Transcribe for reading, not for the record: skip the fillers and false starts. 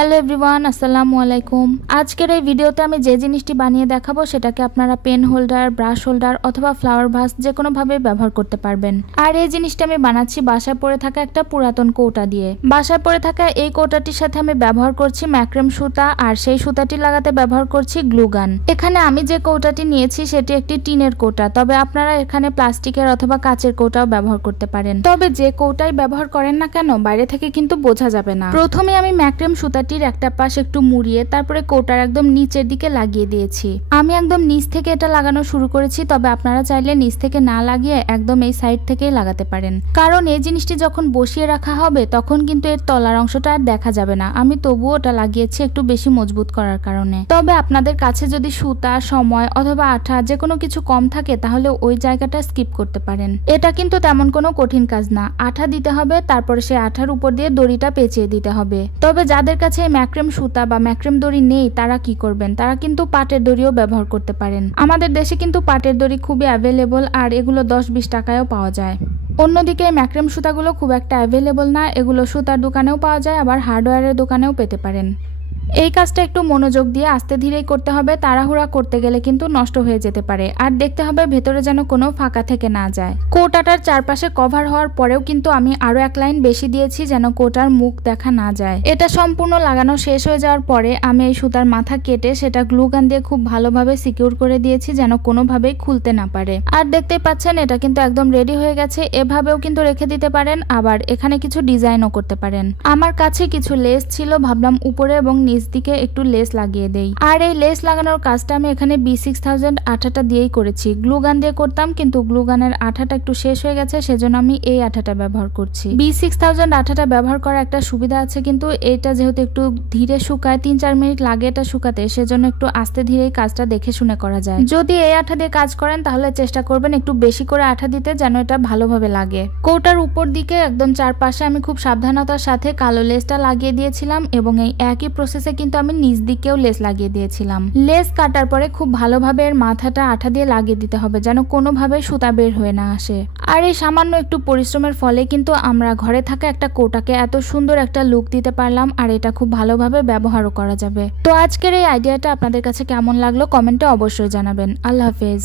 Hello everyone, আসসালামু আলাইকুম। আজকের এই ভিডিওতে আমি যে জিনিসটি বানিয়ে দেখাবো সেটাকে আপনারা পেন হোল্ডার, ব্রাশ হোল্ডার অথবা ফ্লাওয়ার ভাস যে কোনোভাবে ব্যবহার করতে পারবেন। আর এই জিনিসটা আমি বানাচ্ছি বাসায় পড়ে থাকা একটা পুরাতন কৌটা দিয়ে। বাসায় পড়ে থাকা এই কৌটাটির সাথে আমি ব্যবহার করছি ম্যাক্রেম সুতা, আর সেই সুতাটি লাগাতে ব্যবহার করছি গ্লু গান। এখানে আমি যে কৌটাটি নিয়েছি সেটি একটি টিনের কৌটা, তবে আপনারা এখানে প্লাস্টিকের অথবা কাচের কৌটাও ব্যবহার করতে পারেন। তবে যে কৌটাই ব্যবহার করেন না কেন, বাইরে থেকে কিন্তু বোঝা যাবে না। প্রথমে আমি ম্যাক্রেম সুতাটির একটা পাশ একটু মুড়িয়ে তারপরে কৌটার একদম নিচের দিকে লাগিয়ে দিয়েছি। আমি একদম নিচ থেকে এটা লাগানো শুরু করেছি, তবে আপনারা চাইলে নিচ থেকে না লাগিয়ে একদম এই সাইড থেকেই লাগাতে পারেন, কারণ এই জিনিসটি যখন বসিয়ে রাখা হবে তখন কিন্তু এর তলার অংশটা আর দেখা যাবে না। আমি তবুও ওটা লাগিয়েছি একটু বেশি মজবুত করার কারণে। তবে আপনাদের কাছে যদি সুতা, সময় অথবা আঠা যে কোনো কিছু কম থাকে তাহলে ওই জায়গাটা স্কিপ করতে পারেন। এটা কিন্তু তেমন কোনো কঠিন কাজ না। আঠা দিতে হবে, তারপরে সেই আঠার উপর দিয়ে দড়িটা পেঁচিয়ে দিতে হবে। তবে যাদের কাছে ম্যাক্রেম সুতা বা ম্যাক্রেম দড়ি নেই তারা কি করবেন, তারা কিন্তু পাটের দড়িও ব্যবহার করতে পারেন। আমাদের দেশে কিন্তু পাটের দড়ি খুবই অ্যাভেলেবল, আর এগুলো 10-20 টাকায়ও পাওয়া যায়। অন্যদিকে ম্যাক্রেম সুতাগুলো খুব একটা অ্যাভেলেবল না, এগুলো সুতার দোকানেও পাওয়া যায়, আবার হার্ডওয়্যারের দোকানেও পেতে পারেন। এই কাজটা একটু মনোযোগ দিয়ে আস্তে ধীরেই করতে হবে, তাড়াহুড়া করতে গেলে কিন্তু নষ্ট হয়ে যেতে পারে। আর দেখতে হবে ভেতরে যেন কোনো ফাঁকা থেকে না যায়। কৌটাটার চারপাশে কভার হওয়ার পরেও কিন্তু আমি আরো এক লাইন বেশি দিয়েছি যেন কৌটার মুখ দেখা না যায়। এটা সম্পূর্ণ লাগানো শেষ হয়ে যাওয়ার পরে আমি এই সুতার মাথা কেটে সেটা গ্লু গান দিয়ে খুব ভালোভাবে সিকিউর করে দিয়েছি যেন কোনোভাবেই খুলতে না পারে। আর দেখতে পাচ্ছেন এটা কিন্তু একদম রেডি হয়ে গেছে। এভাবেও কিন্তু রেখে দিতে পারেন, আবার এখানে কিছু ডিজাইনও করতে পারেন। আমার কাছে কিছু লেস ছিল, ভাবলাম উপরে এবং নিচ দিকে একটু লেস লাগিয়ে দেই। আর এই লেস লাগানোর কাজটা আমি এখানে B6000 আঠাটা দিয়েই করেছি। গ্লু গান দিয়ে করতাম, কিন্তু গ্লু গানের আঠাটা একটু শেষ হয়ে গেছে, সেজন্য আমি এই আঠাটা ব্যবহার করছি। B6000 আঠাটা ব্যবহার করার একটা সুবিধা আছে, কিন্তু এটা যেহেতু একটু ধীরে শুকায়, 3-4 মিনিট লাগে এটা শুকাতে, সেজন্য একটু আস্তে ধীরেই কাজটা দেখে শুনে করা যায়। যদি এই আঠা দিয়ে কাজ করেন তাহলে চেষ্টা করবেন একটু বেশি করে আঠা দিতে, যেন এটা ভালোভাবে লাগে। কৌটার উপর দিকে একদম চারপাশে আমি খুব সাবধানতার সাথে কালো লেসটা লাগিয়ে দিয়েছিলাম, এবং এই একই প্রসেসে কিন্তু আমি নিচ দিকেও লেস লাগিয়ে দিয়েছিলাম। লেস কাটার পরে খুব ভালোভাবে এর মাথাটা আঠা দিয়ে লাগিয়ে দিতে হবে যেন কোনোভাবে সুতা বের হয়ে না আসে। আর এই সামান্য একটু পরিশ্রমের ফলে কিন্তু আমরা ঘরে থাকা একটা কৌটাকে এত সুন্দর একটা লুক দিতে পারলাম, আর এটা খুব ভালোভাবে ব্যবহারও করা যাবে। তো আজকের এই আইডিয়াটা আপনাদের কাছে কেমন লাগলো কমেন্টে অবশ্যই জানাবেন। আল্লাহ হাফেজ।